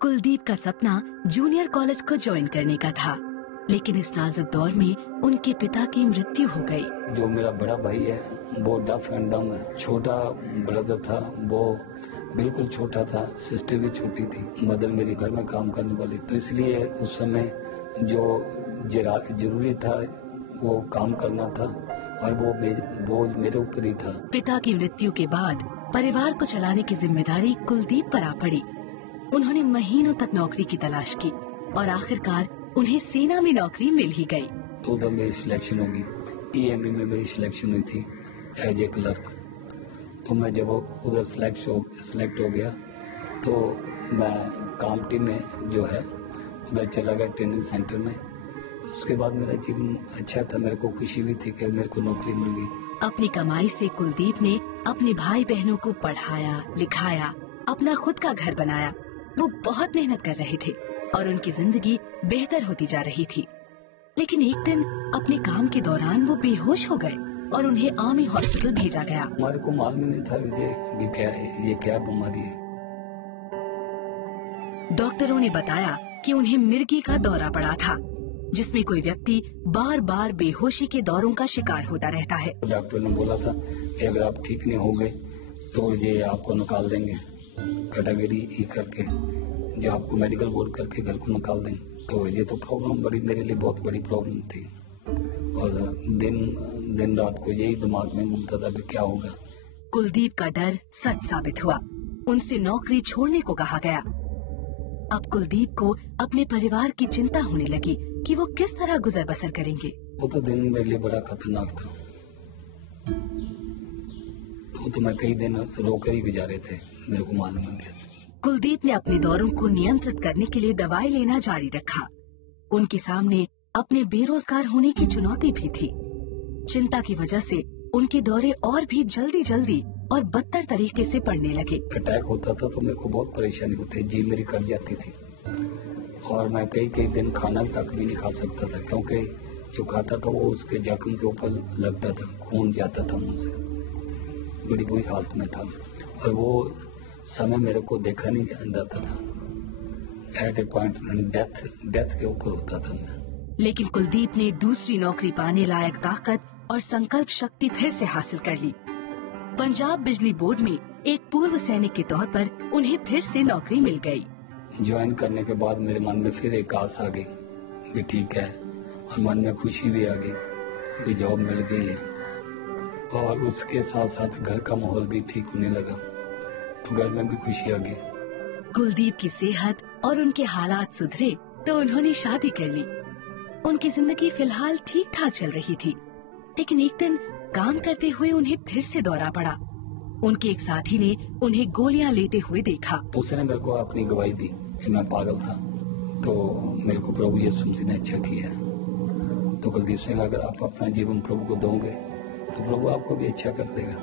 कुलदीप का सपना junior college को ज्वाइन करने का था, लेकिन इस नाजुक दौर में उनके पिता की मृत्यु हो गई। जो मेरा बड़ा भाई है वो डफ एंड डम है। छोटा ब्रदर था, वो बिल्कुल छोटा था। सिस्टर भी छोटी थी। मदर मेरी घर में काम करने वाली, तो इसलिए उस समय जो जरूरी था वो काम करना था और वो मेरे ऊपर ही था। पिता की मृत्यु के बाद परिवार को चलाने की जिम्मेदारी कुलदीप पर आ पड़ी। उन्होंने महीनों तक नौकरी की तलाश की और आखिरकार उन्हें सेना में नौकरी मिल ही गई। तो उधर मेरी सिलेक्शन होगी। ईएमई में मेरी सिलेक्शन हुई थी एज ए क्लर्क। तो मैं जब उधर सिलेक्ट हो गया तो मैं कामटी में जो है उधर चला गया ट्रेनिंग सेंटर में। तो उसके बाद मेरा जीवन अच्छा था, मेरे को खुशी भी थी कि मेरे को नौकरी मिल गई। अपनी कमाई से कुलदीप ने अपने भाई बहनों को पढ़ाया लिखाया, अपना खुद का घर बनाया। वो बहुत मेहनत कर रहे थे और उनकी जिंदगी बेहतर होती जा रही थी। लेकिन एक दिन अपने काम के दौरान वो बेहोश हो गए और उन्हें आर्मी हॉस्पिटल भेजा गया। हमारे को मालूम नहीं था ये क्या बीमारी है। डॉक्टरों ने बताया कि उन्हें मिर्गी का दौरा पड़ा था, जिसमें कोई व्यक्ति बार बार बेहोशी के दौरों का शिकार होता रहता है। डॉक्टर ने बोला था कि अगर आप ठीक नहीं हो गए तो ये आपको निकाल देंगे, कैटेगरी ई करके जो आपको मेडिकल बोर्ड करके घर को निकाल देंगे। तो ये तो प्रॉब्लम मेरे लिए बहुत बड़ी प्रॉब्लम थी और दिन रात को यही दिमाग में घूमता था कि क्या होगा। कुलदीप का डर सच साबित हुआ। उनसे नौकरी छोड़ने को कहा गया। अब कुलदीप को अपने परिवार की चिंता होने लगी कि वो किस तरह गुजर बसर करेंगे। वो तो दिन मेरे लिए बड़ा खतरनाक था। तो मैं कई दिन रोकर ही गुजारे थे, मेरे को मालूम है कैसे। कुलदीप ने अपने दौरों को नियंत्रित करने के लिए दवाई लेना जारी रखा। उनके सामने अपने बेरोजगार होने की चुनौती भी थी। चिंता की वजह से उनके दौरे और भी जल्दी और बदतर तरीके से पड़ने लगे। अटैक होता था तो मेरे को बहुत परेशानी होती, जी मेरी कट जाती थी और मैं कई दिन खाना तक भी नहीं खा सकता था, क्योंकि जो खाता था वो उसके जख्म के ऊपर लगता था, खून जाता था मुंह से। बड़ी बुरी हालत में था और वो समय मेरे को देखा नहीं जाता था। एट ए पॉइंट डेथ के ऊपर होता था मैं। लेकिन कुलदीप ने दूसरी नौकरी पाने लायक ताकत और संकल्प शक्ति फिर से हासिल कर ली। पंजाब बिजली बोर्ड में एक पूर्व सैनिक के तौर पर उन्हें फिर से नौकरी मिल गई। ज्वाइन करने के बाद मेरे मन में फिर एक आस आ गई कि ठीक है, और मन में खुशी भी आ गई कि जॉब मिल गई है और उसके साथ साथ घर का माहौल भी ठीक होने लगा, तो घर में भी खुशी आ गई। कुलदीप की सेहत और उनके हालात सुधरे तो उन्होंने शादी कर ली। उनकी जिंदगी फिलहाल ठीक ठाक चल रही थी, लेकिन एक दिन काम करते हुए उन्हें फिर से दौरा पड़ा। उनके एक साथी ने उन्हें गोलियां लेते हुए देखा। तो उसने मेरे को अपनी गवाही दी कि मैं पागल था, तो मेरे को प्रभु यीशु मसीह ने अच्छा किया। तो कुलदीप सिंह, अगर आप अपना जीवन प्रभु को दोगे तो प्रभु आपको भी अच्छा कर देगा,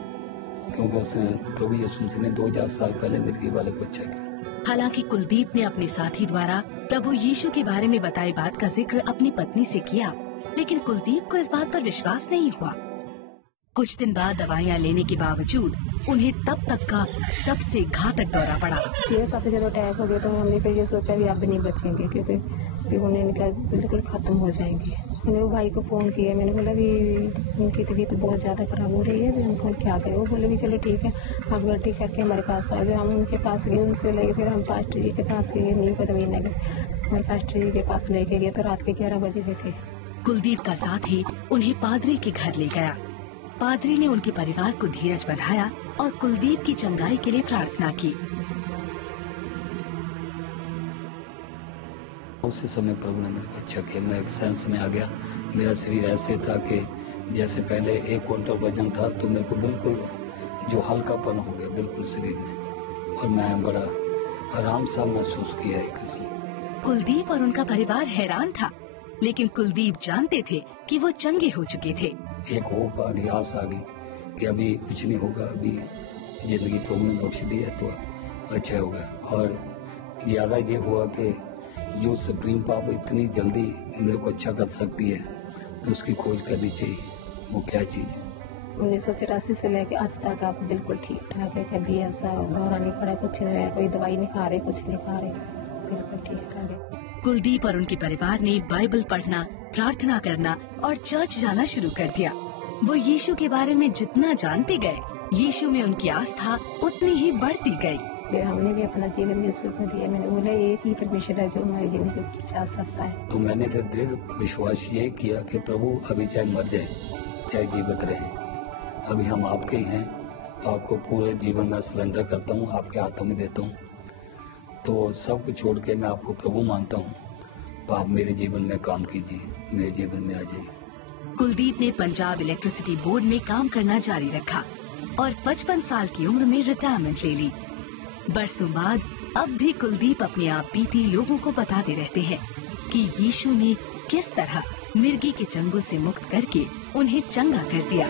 क्योंकि उसने प्रभु यीशु मसीह ने 2000 साल पहले मिर्गी वाले को अच्छा किया। हालांकि कुलदीप ने अपने साथी द्वारा प्रभु यीशु के बारे में बताई बात का जिक्र अपनी पत्नी से किया, लेकिन कुलदीप को इस बात पर विश्वास नहीं हुआ। कुछ दिन बाद दवाइयाँ लेने के बावजूद उन्हें तब तक का सबसे घातक दौरा पड़ा। 6-7 जब अटैक हो गया तो हमने फिर ये सोचा कि अब नहीं बचेंगे, क्योंकि उन्हें इनका बिल्कुल खत्म हो जाएंगे। मैंने वो भाई को फोन किया, मैंने बोला भी उनकी तबीयत तो बहुत ज़्यादा खराब हो रही है, भी उनको क्या करें। वो बोले भी चलो ठीक है, आप गड्डी करके हमारे पास आ जाओ। हम उनके पास गए, उनसे लेके फिर हम पास्टर जी के पास गए, नीम का दवाई लगे और पास्टर जी के पास लेके गए तो रात के 11 बजे गए थे। कुलदीप का साथी उन्हें पादरी के घर ले गया। पादरी ने उनके परिवार को धीरज बंधाया और कुलदीप की चंगाई के लिए प्रार्थना की। उसी समय प्रभु ने मेरे को अच्छा किया। मैं एक सेंस में आ गया। मेरा शरीर ऐसे था कि जैसे पहले 1 क्विंटल वजन था, तो मेरे को बिल्कुल जो हल्कापन हो गया बिल्कुल शरीर में, और मैं बड़ा आराम सा महसूस किया एक किस्म। कुलदीप और उनका परिवार हैरान था, लेकिन कुलदीप जानते थे कि वो चंगे हो चुके थे। एक होप आ गई, आस आ गई कि अभी कुछ नहीं होगा, अभी जिंदगी प्रभु ने बख्श दी है तो अच्छा होगा। और ज्यादा ये हुआ कि जो सुप्रीम पावर इतनी जल्दी मेरे को अच्छा कर सकती है तो उसकी खोज करनी चाहिए, वो क्या चीज़ है। 1984 से लेके आज तक आप बिल्कुल ठीक ठाक है, कभी ऐसा दौरा नहीं पड़ा, कुछ नहीं है, कोई दवाई नहीं खा रहे, कुछ नहीं खा रहे, बिल्कुल ठीक आ गए। कुलदीप और उनके परिवार ने बाइबल पढ़ना, प्रार्थना करना और चर्च जाना शुरू कर दिया। वो यीशु के बारे में जितना जानते गए, यीशु में उनकी आस्था उतनी ही बढ़ती गई। फिर हमने भी अपना जीवन यीशु को दिया। मैंने बोला एक ही परमेश्वर है जो हमारी जिंदगी बचा सकता है। तो मैंने फिर दृढ़ विश्वास ये किया कि प्रभु अभी चाहे मर जाए चाहे जीवित रहे, अभी हम आपके ही हैं, तो आपको पूरे जीवन में सरेंडर करता हूँ, आपके हाथों में देता हूँ। तो सब कुछ छोड़ के मैं आपको प्रभु मानता हूँ, तो आप मेरे जीवन में काम कीजिए, मेरे जीवन में आ जाइए। कुलदीप ने पंजाब इलेक्ट्रिसिटी बोर्ड में काम करना जारी रखा और 55 साल की उम्र में रिटायरमेंट ले ली। बरसों बाद अब भी कुलदीप अपने आप बीती लोगों को बताते रहते हैं कि यीशु ने किस तरह मिर्गी के चंगुल से मुक्त करके उन्हें चंगा कर दिया।